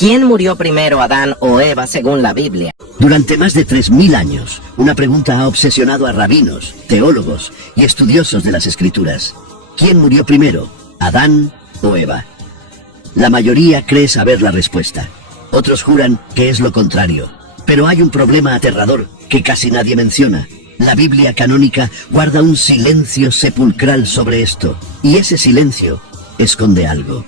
¿Quién murió primero, Adán o Eva, según la Biblia? Durante más de 3000 años, una pregunta ha obsesionado a rabinos, teólogos y estudiosos de las Escrituras. ¿Quién murió primero, Adán o Eva? La mayoría cree saber la respuesta. Otros juran que es lo contrario. Pero hay un problema aterrador que casi nadie menciona. La Biblia canónica guarda un silencio sepulcral sobre esto. Y ese silencio esconde algo.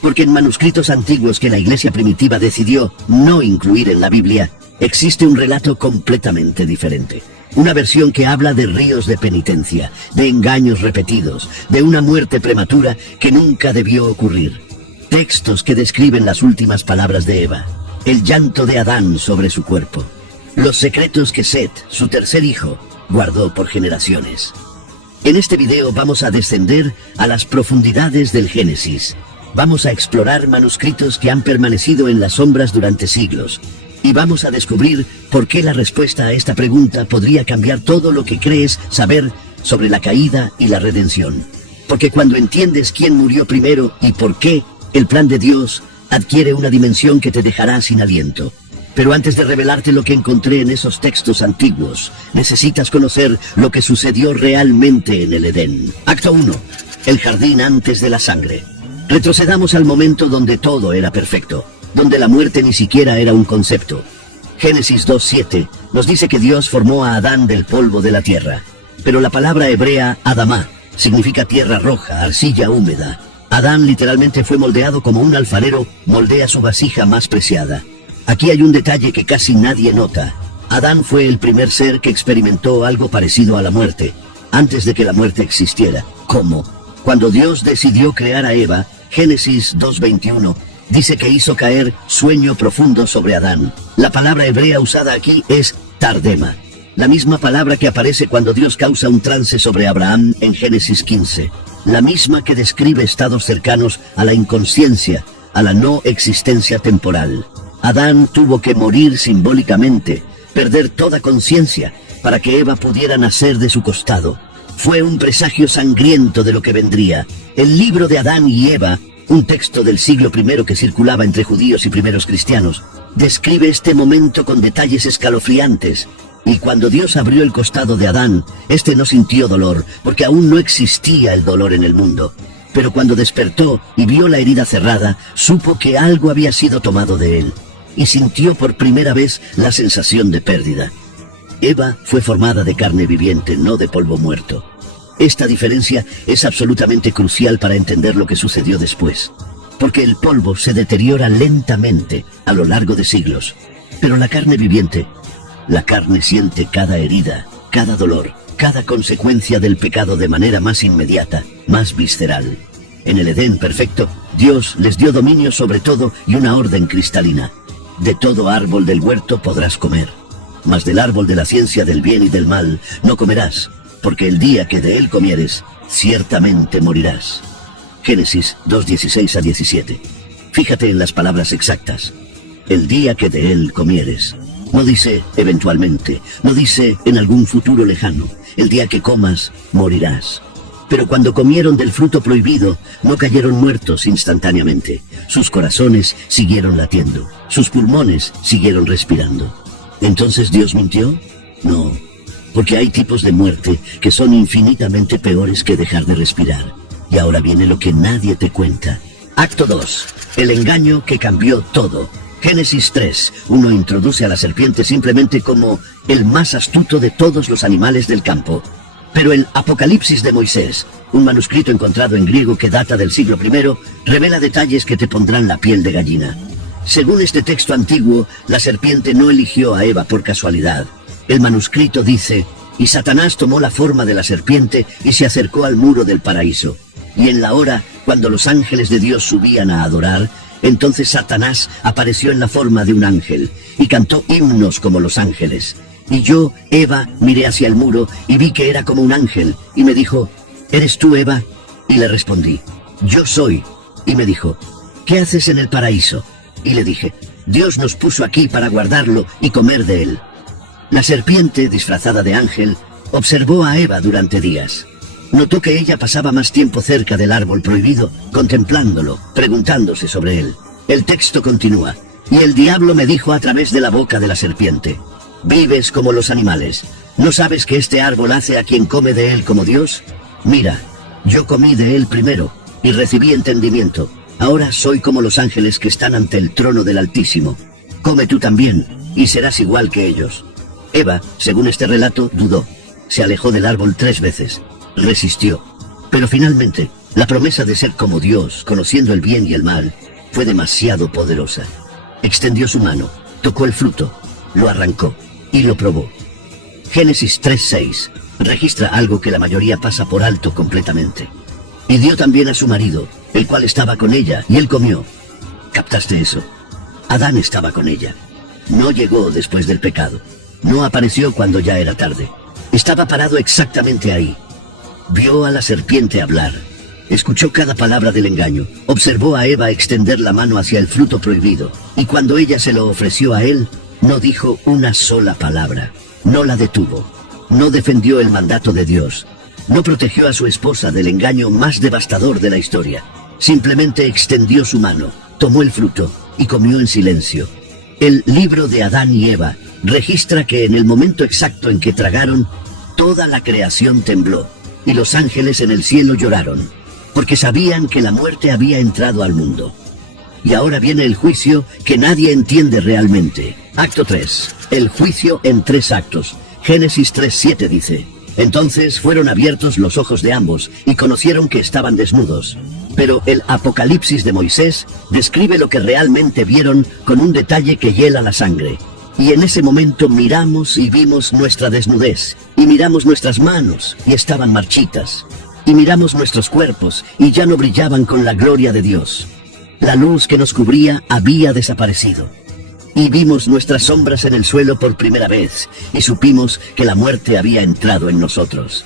Porque en manuscritos antiguos que la Iglesia primitiva decidió no incluir en la Biblia, existe un relato completamente diferente. Una versión que habla de ríos de penitencia, de engaños repetidos, de una muerte prematura que nunca debió ocurrir. Textos que describen las últimas palabras de Eva, el llanto de Adán sobre su cuerpo, los secretos que Set, su tercer hijo, guardó por generaciones. En este video vamos a descender a las profundidades del Génesis. Vamos a explorar manuscritos que han permanecido en las sombras durante siglos. Y vamos a descubrir por qué la respuesta a esta pregunta podría cambiar todo lo que crees saber sobre la caída y la redención. Porque cuando entiendes quién murió primero y por qué, el plan de Dios adquiere una dimensión que te dejará sin aliento. Pero antes de revelarte lo que encontré en esos textos antiguos, necesitas conocer lo que sucedió realmente en el Edén. Acto 1. El jardín antes de la sangre. Retrocedamos al momento donde todo era perfecto, donde la muerte ni siquiera era un concepto. Génesis 2:7 nos dice que Dios formó a Adán del polvo de la tierra. Pero la palabra hebrea Adamá significa tierra roja, arcilla húmeda. Adán literalmente fue moldeado como un alfarero moldea su vasija más preciada. Aquí hay un detalle que casi nadie nota. Adán fue el primer ser que experimentó algo parecido a la muerte, antes de que la muerte existiera. ¿Cómo? Cuando Dios decidió crear a Eva, Génesis 2:21, dice que hizo caer sueño profundo sobre Adán. La palabra hebrea usada aquí es tardema, la misma palabra que aparece cuando Dios causa un trance sobre Abraham en Génesis 15. La misma que describe estados cercanos a la inconsciencia, a la no existencia temporal. Adán tuvo que morir simbólicamente, perder toda conciencia, para que Eva pudiera nacer de su costado. Fue un presagio sangriento de lo que vendría. El libro de Adán y Eva, un texto del siglo I que circulaba entre judíos y primeros cristianos, describe este momento con detalles escalofriantes. Y cuando Dios abrió el costado de Adán, este no sintió dolor, porque aún no existía el dolor en el mundo. Pero cuando despertó y vio la herida cerrada, supo que algo había sido tomado de él, y sintió por primera vez la sensación de pérdida. Eva fue formada de carne viviente, no de polvo muerto. Esta diferencia es absolutamente crucial para entender lo que sucedió después, porque el polvo se deteriora lentamente a lo largo de siglos, pero la carne viviente, la carne siente cada herida, cada dolor, cada consecuencia del pecado de manera más inmediata, más visceral. En el Edén perfecto, Dios les dio dominio sobre todo y una orden cristalina. De todo árbol del huerto podrás comer, mas del árbol de la ciencia del bien y del mal no comerás, porque el día que de él comieres, ciertamente morirás. Génesis 2:16-17. Fíjate en las palabras exactas. El día que de él comieres. No dice eventualmente, no dice en algún futuro lejano. El día que comas, morirás. Pero cuando comieron del fruto prohibido, no cayeron muertos instantáneamente. Sus corazones siguieron latiendo. Sus pulmones siguieron respirando. ¿Entonces Dios mintió? No, porque hay tipos de muerte que son infinitamente peores que dejar de respirar. Y ahora viene lo que nadie te cuenta. Acto 2. El engaño que cambió todo. Génesis 3. Uno introduce a la serpiente simplemente como el más astuto de todos los animales del campo. Pero el Apocalipsis de Moisés, un manuscrito encontrado en griego que data del siglo I, revela detalles que te pondrán la piel de gallina. Según este texto antiguo, la serpiente no eligió a Eva por casualidad. El manuscrito dice, y Satanás tomó la forma de la serpiente y se acercó al muro del paraíso. Y en la hora, cuando los ángeles de Dios subían a adorar, entonces Satanás apareció en la forma de un ángel, y cantó himnos como los ángeles. Y yo, Eva, miré hacia el muro, y vi que era como un ángel, y me dijo, ¿eres tú, Eva? Y le respondí, yo soy. Y me dijo, ¿qué haces en el paraíso? Y le dije, Dios nos puso aquí para guardarlo y comer de él. La serpiente, disfrazada de ángel, observó a Eva durante días. Notó que ella pasaba más tiempo cerca del árbol prohibido, contemplándolo, preguntándose sobre él. El texto continúa. Y el diablo me dijo a través de la boca de la serpiente: vives como los animales. ¿No sabes que este árbol hace a quien come de él como Dios? Mira, yo comí de él primero y recibí entendimiento. Ahora soy como los ángeles que están ante el trono del Altísimo. Come tú también y serás igual que ellos. Eva, según este relato, dudó. Se alejó del árbol 3 veces. Resistió. Pero finalmente, la promesa de ser como Dios, conociendo el bien y el mal, fue demasiado poderosa. Extendió su mano, tocó el fruto, lo arrancó y lo probó. Génesis 3:6 registra algo que la mayoría pasa por alto completamente. Y dio también a su marido, el cual estaba con ella, y él comió. ¿Captaste eso? Adán estaba con ella. No llegó después del pecado. No apareció cuando ya era tarde. Estaba parado exactamente ahí. Vio a la serpiente hablar. Escuchó cada palabra del engaño. Observó a Eva extender la mano hacia el fruto prohibido. Y cuando ella se lo ofreció a él, no dijo una sola palabra. No la detuvo. No defendió el mandato de Dios. No protegió a su esposa del engaño más devastador de la historia. Simplemente extendió su mano, tomó el fruto y comió en silencio. El libro de Adán y Eva registra que en el momento exacto en que tragaron, toda la creación tembló y los ángeles en el cielo lloraron, porque sabían que la muerte había entrado al mundo. Y ahora viene el juicio que nadie entiende realmente. Acto 3. El juicio en 3 actos. Génesis 3:7 dice: entonces fueron abiertos los ojos de ambos y conocieron que estaban desnudos. Pero el Apocalipsis de Moisés describe lo que realmente vieron con un detalle que hiela la sangre. Y en ese momento miramos y vimos nuestra desnudez, y miramos nuestras manos y estaban marchitas, y miramos nuestros cuerpos y ya no brillaban con la gloria de Dios. La luz que nos cubría había desaparecido. Y vimos nuestras sombras en el suelo por primera vez, y supimos que la muerte había entrado en nosotros.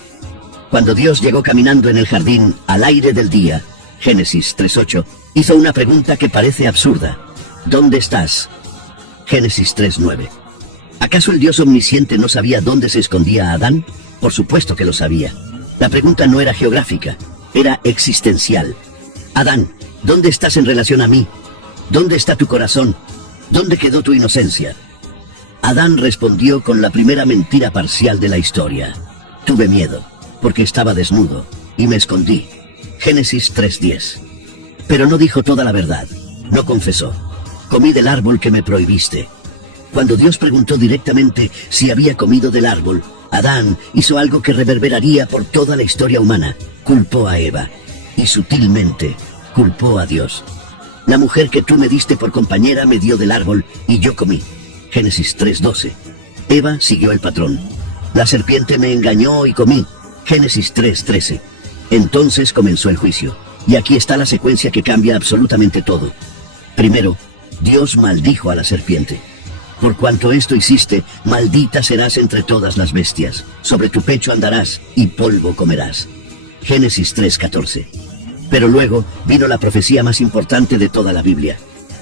Cuando Dios llegó caminando en el jardín al aire del día, Génesis 3:8, hizo una pregunta que parece absurda: ¿dónde estás? Génesis 3:9. ¿Acaso el Dios omnisciente no sabía dónde se escondía Adán? Por supuesto que lo sabía. La pregunta no era geográfica, era existencial. Adán, ¿dónde estás en relación a mí? ¿Dónde está tu corazón? ¿Dónde quedó tu inocencia? Adán respondió con la primera mentira parcial de la historia: tuve miedo, porque estaba desnudo, y me escondí. Génesis 3:10. Pero no dijo toda la verdad, no confesó. Comí del árbol que me prohibiste. Cuando Dios preguntó directamente si había comido del árbol, Adán hizo algo que reverberaría por toda la historia humana. Culpó a Eva, y sutilmente culpó a Dios. La mujer que tú me diste por compañera me dio del árbol y yo comí. Génesis 3:12. Eva siguió el patrón. La serpiente me engañó y comí. Génesis 3:13. Entonces comenzó el juicio. Y aquí está la secuencia que cambia absolutamente todo. Primero, Dios maldijo a la serpiente. Por cuanto esto hiciste, maldita serás entre todas las bestias. Sobre tu pecho andarás y polvo comerás. Génesis 3:14. Pero luego vino la profecía más importante de toda la Biblia.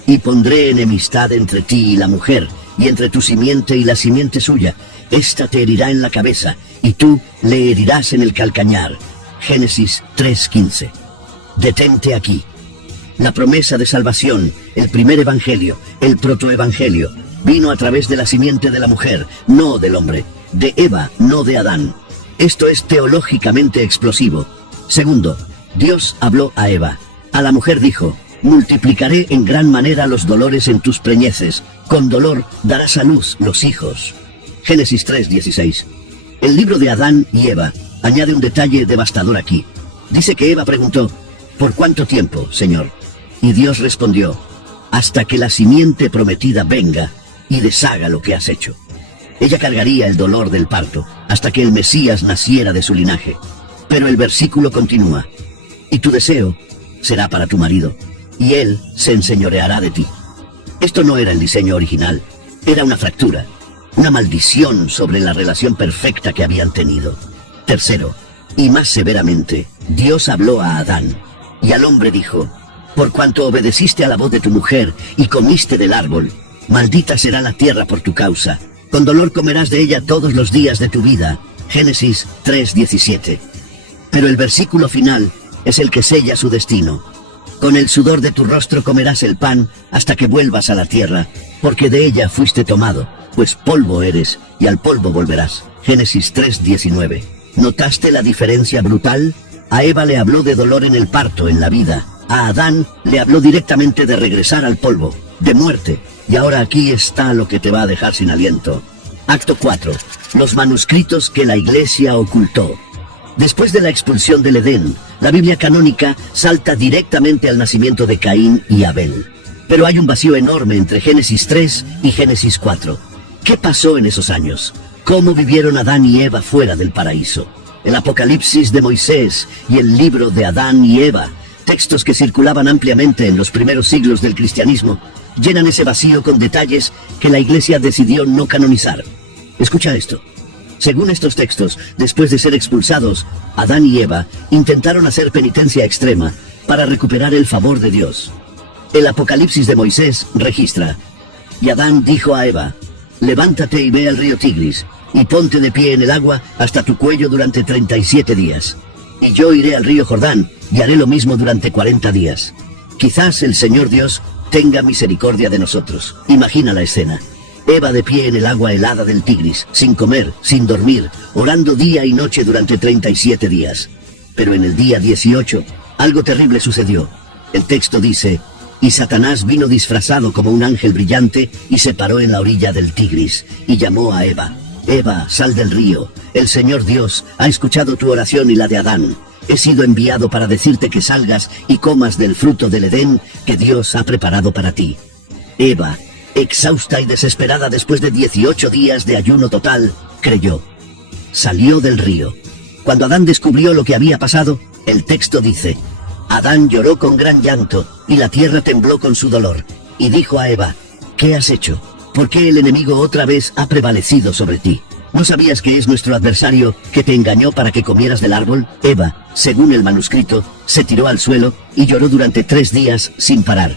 Y pondré enemistad entre ti y la mujer, y entre tu simiente y la simiente suya. Esta te herirá en la cabeza, y tú le herirás en el calcañar. Génesis 3:15. Detente aquí. La promesa de salvación, el primer evangelio, el protoevangelio, vino a través de la simiente de la mujer, no del hombre. De Eva, no de Adán. Esto es teológicamente explosivo. Segundo, Dios habló a Eva. A la mujer dijo: multiplicaré en gran manera los dolores en tus preñeces. Con dolor darás a luz los hijos. Génesis 3:16. El libro de Adán y Eva añade un detalle devastador aquí. Dice que Eva preguntó: ¿por cuánto tiempo, Señor? Y Dios respondió: hasta que la simiente prometida venga y deshaga lo que has hecho. Ella cargaría el dolor del parto hasta que el Mesías naciera de su linaje. Pero el versículo continúa: y tu deseo será para tu marido, y él se enseñoreará de ti. Esto no era el diseño original, era una fractura, una maldición sobre la relación perfecta que habían tenido. Tercero, y más severamente, Dios habló a Adán, y al hombre dijo: por cuanto obedeciste a la voz de tu mujer y comiste del árbol, maldita será la tierra por tu causa, con dolor comerás de ella todos los días de tu vida. Génesis 3:17. Pero el versículo final es el que sella su destino. Con el sudor de tu rostro comerás el pan hasta que vuelvas a la tierra, porque de ella fuiste tomado, pues polvo eres, y al polvo volverás. Génesis 3:19. ¿Notaste la diferencia brutal? A Eva le habló de dolor en el parto, en la vida. A Adán le habló directamente de regresar al polvo, de muerte. Y ahora aquí está lo que te va a dejar sin aliento. Acto 4. Los manuscritos que la Iglesia ocultó. Después de la expulsión del Edén, la Biblia canónica salta directamente al nacimiento de Caín y Abel. Pero hay un vacío enorme entre Génesis 3 y Génesis 4. ¿Qué pasó en esos años? ¿Cómo vivieron Adán y Eva fuera del paraíso? El Apocalipsis de Moisés y el libro de Adán y Eva, textos que circulaban ampliamente en los primeros siglos del cristianismo, llenan ese vacío con detalles que la Iglesia decidió no canonizar. Escucha esto. Según estos textos, después de ser expulsados, Adán y Eva intentaron hacer penitencia extrema para recuperar el favor de Dios. El Apocalipsis de Moisés registra: y Adán dijo a Eva, levántate y ve al río Tigris, y ponte de pie en el agua hasta tu cuello durante 37 días. Y yo iré al río Jordán, y haré lo mismo durante 40 días. Quizás el Señor Dios tenga misericordia de nosotros. Imagina la escena. Eva de pie en el agua helada del Tigris, sin comer, sin dormir, orando día y noche durante 37 días. Pero en el día 18, algo terrible sucedió. El texto dice: y Satanás vino disfrazado como un ángel brillante y se paró en la orilla del Tigris, y llamó a Eva. Eva, sal del río. El Señor Dios ha escuchado tu oración y la de Adán. He sido enviado para decirte que salgas y comas del fruto del Edén que Dios ha preparado para ti. Eva, exhausta y desesperada después de 18 días de ayuno total, creyó. Salió del río. Cuando Adán descubrió lo que había pasado, el texto dice: Adán lloró con gran llanto, y la tierra tembló con su dolor. Y dijo a Eva: ¿qué has hecho? ¿Por qué el enemigo otra vez ha prevalecido sobre ti? ¿No sabías que es nuestro adversario que te engañó para que comieras del árbol? Eva, según el manuscrito, se tiró al suelo y lloró durante 3 días sin parar.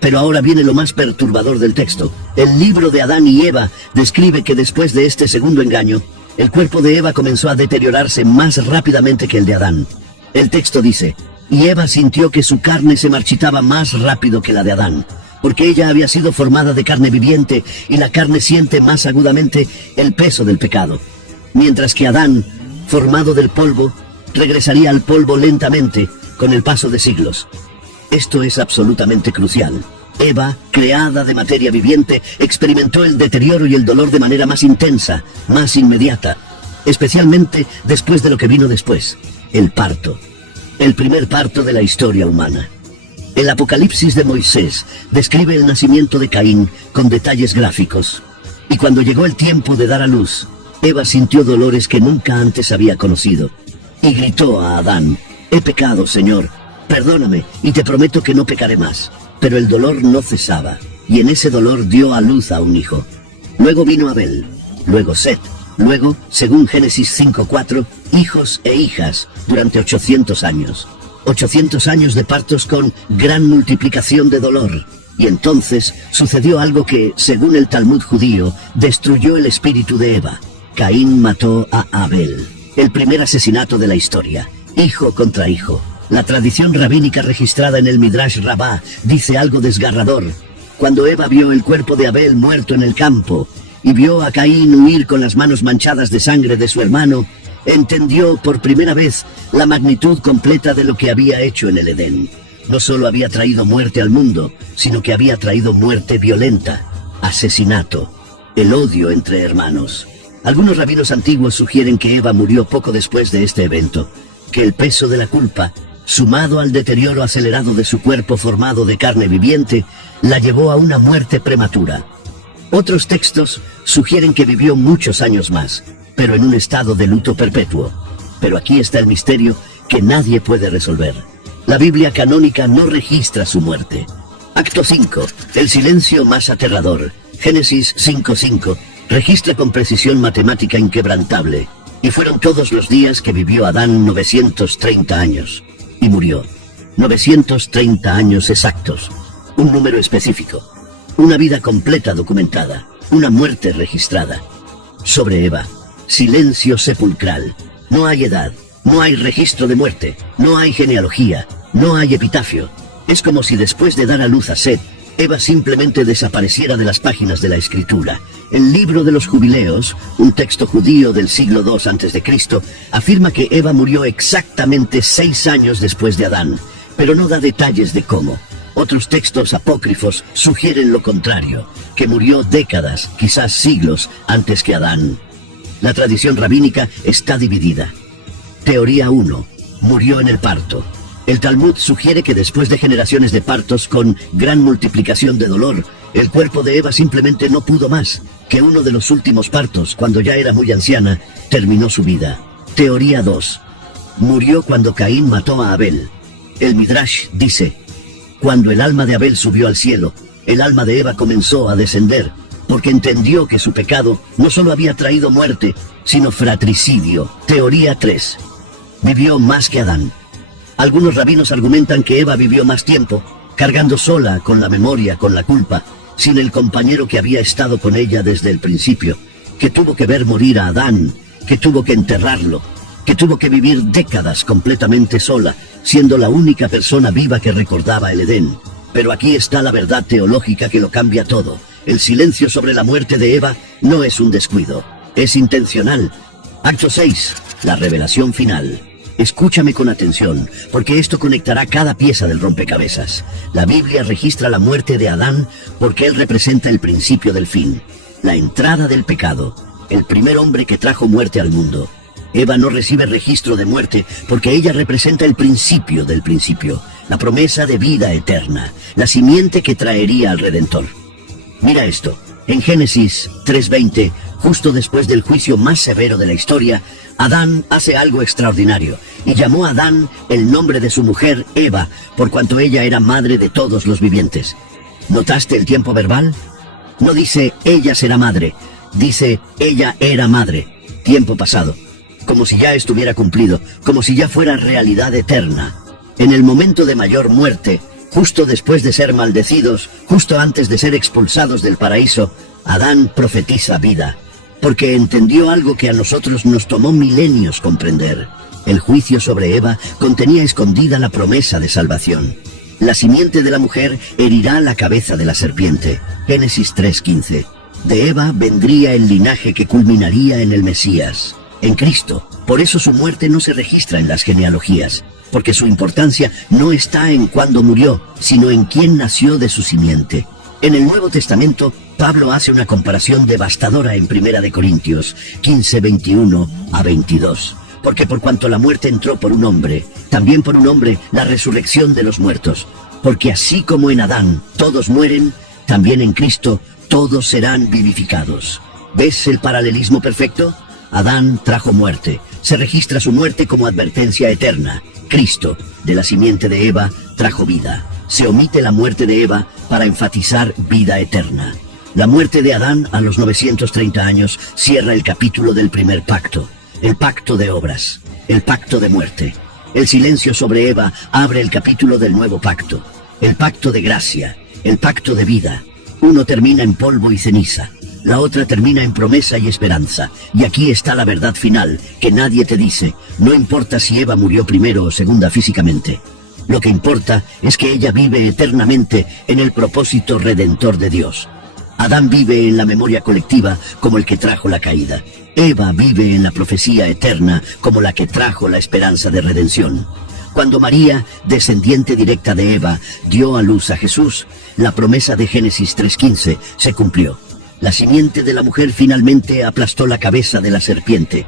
Pero ahora viene lo más perturbador del texto. El libro de Adán y Eva describe que después de este segundo engaño, el cuerpo de Eva comenzó a deteriorarse más rápidamente que el de Adán. El texto dice: y Eva sintió que su carne se marchitaba más rápido que la de Adán, porque ella había sido formada de carne viviente, y la carne siente más agudamente el peso del pecado. Mientras que Adán, formado del polvo, regresaría al polvo lentamente con el paso de siglos. Esto es absolutamente crucial. Eva, creada de materia viviente, experimentó el deterioro y el dolor de manera más intensa, más inmediata, especialmente después de lo que vino después, el parto. El primer parto de la historia humana. El Apocalipsis de Moisés describe el nacimiento de Caín con detalles gráficos. Y cuando llegó el tiempo de dar a luz, Eva sintió dolores que nunca antes había conocido. Y gritó a Adán: he pecado, Señor, perdóname, y te prometo que no pecaré más. Pero el dolor no cesaba, y en ese dolor dio a luz a un hijo. Luego vino Abel, luego Set, luego, según Génesis 5:4, hijos e hijas durante 800 años. 800 años de partos con gran multiplicación de dolor. Y entonces sucedió algo que, según el Talmud judío, destruyó el espíritu de Eva. Caín mató a Abel, el primer asesinato de la historia, hijo contra hijo. La tradición rabínica registrada en el Midrash Rabbah dice algo desgarrador. Cuando Eva vio el cuerpo de Abel muerto en el campo, y vio a Caín huir con las manos manchadas de sangre de su hermano, entendió por primera vez la magnitud completa de lo que había hecho en el Edén. No solo había traído muerte al mundo, sino que había traído muerte violenta, asesinato, el odio entre hermanos. Algunos rabinos antiguos sugieren que Eva murió poco después de este evento, que el peso de la culpa, sumado al deterioro acelerado de su cuerpo formado de carne viviente, la llevó a una muerte prematura. Otros textos sugieren que vivió muchos años más, pero en un estado de luto perpetuo. Pero aquí está el misterio que nadie puede resolver. La Biblia canónica no registra su muerte. Acto 5. El silencio más aterrador. Génesis 5:5 registra con precisión matemática inquebrantable. Y fueron todos los días que vivió Adán 930 años. Y murió. 930 años exactos. Un número específico. Una vida completa documentada. Una muerte registrada. Sobre Eva. Silencio sepulcral. No hay edad, no hay registro de muerte, no hay genealogía, no hay epitafio. Es como si después de dar a luz a Set, Eva simplemente desapareciera de las páginas de la Escritura. El libro de los Jubileos, un texto judío del siglo II a.C., afirma que Eva murió exactamente 6 años después de Adán, pero no da detalles de cómo. Otros textos apócrifos sugieren lo contrario, que murió décadas, quizás siglos, antes que Adán. La tradición rabínica está dividida. Teoría 1. Murió en el parto. El Talmud sugiere que después de generaciones de partos con gran multiplicación de dolor, el cuerpo de Eva simplemente no pudo más, que uno de los últimos partos, cuando ya era muy anciana, terminó su vida. Teoría 2. Murió cuando Caín mató a Abel. El Midrash dice: cuando el alma de Abel subió al cielo, el alma de Eva comenzó a descender, porque entendió que su pecado no solo había traído muerte, sino fratricidio. Teoría 3. Vivió más que Adán. Algunos rabinos argumentan que Eva vivió más tiempo, cargando sola con la memoria, con la culpa, sin el compañero que había estado con ella desde el principio, que tuvo que ver morir a Adán, que tuvo que enterrarlo, que tuvo que vivir décadas completamente sola, siendo la única persona viva que recordaba el Edén. Pero aquí está la verdad teológica que lo cambia todo. El silencio sobre la muerte de Eva no es un descuido, es intencional. Acto 6. La revelación final. Escúchame con atención, porque esto conectará cada pieza del rompecabezas. La Biblia registra la muerte de Adán porque él representa el principio del fin, la entrada del pecado, el primer hombre que trajo muerte al mundo. Eva no recibe registro de muerte porque ella representa el principio del principio, la promesa de vida eterna, la simiente que traería al Redentor. Mira esto, en Génesis 3:20, justo después del juicio más severo de la historia, Adán hace algo extraordinario, y llamó a Adán el nombre de su mujer Eva, por cuanto ella era madre de todos los vivientes. ¿Notaste el tiempo verbal? No dice ella será madre, dice ella era madre, tiempo pasado, como si ya estuviera cumplido, como si ya fuera realidad eterna. En el momento de mayor muerte, justo después de ser maldecidos, justo antes de ser expulsados del paraíso, Adán profetiza vida, porque entendió algo que a nosotros nos tomó milenios comprender. El juicio sobre Eva contenía escondida la promesa de salvación. La simiente de la mujer herirá la cabeza de la serpiente. Génesis 3:15. De Eva vendría el linaje que culminaría en el Mesías, en Cristo. Por eso su muerte no se registra en las genealogías, porque su importancia no está en cuándo murió, sino en quién nació de su simiente. En el Nuevo Testamento, Pablo hace una comparación devastadora en 1 Corintios 15:21-22. Porque por cuanto la muerte entró por un hombre, también por un hombre la resurrección de los muertos. Porque así como en Adán todos mueren, también en Cristo todos serán vivificados. ¿Ves el paralelismo perfecto? Adán trajo muerte. Se registra su muerte como advertencia eterna. Cristo, de la simiente de Eva, trajo vida. Se omite la muerte de Eva para enfatizar vida eterna. La muerte de Adán a los 930 años cierra el capítulo del primer pacto, el pacto de obras, el pacto de muerte. El silencio sobre Eva abre el capítulo del nuevo pacto, el pacto de gracia, el pacto de vida. Uno termina en polvo y ceniza, la otra termina en promesa y esperanza. Y aquí está la verdad final, que nadie te dice, no importa si Eva murió primero o segunda físicamente. Lo que importa es que ella vive eternamente en el propósito redentor de Dios. Adán vive en la memoria colectiva como el que trajo la caída. Eva vive en la profecía eterna como la que trajo la esperanza de redención. Cuando María, descendiente directa de Eva, dio a luz a Jesús, la promesa de Génesis 3:15 se cumplió. La simiente de la mujer finalmente aplastó la cabeza de la serpiente.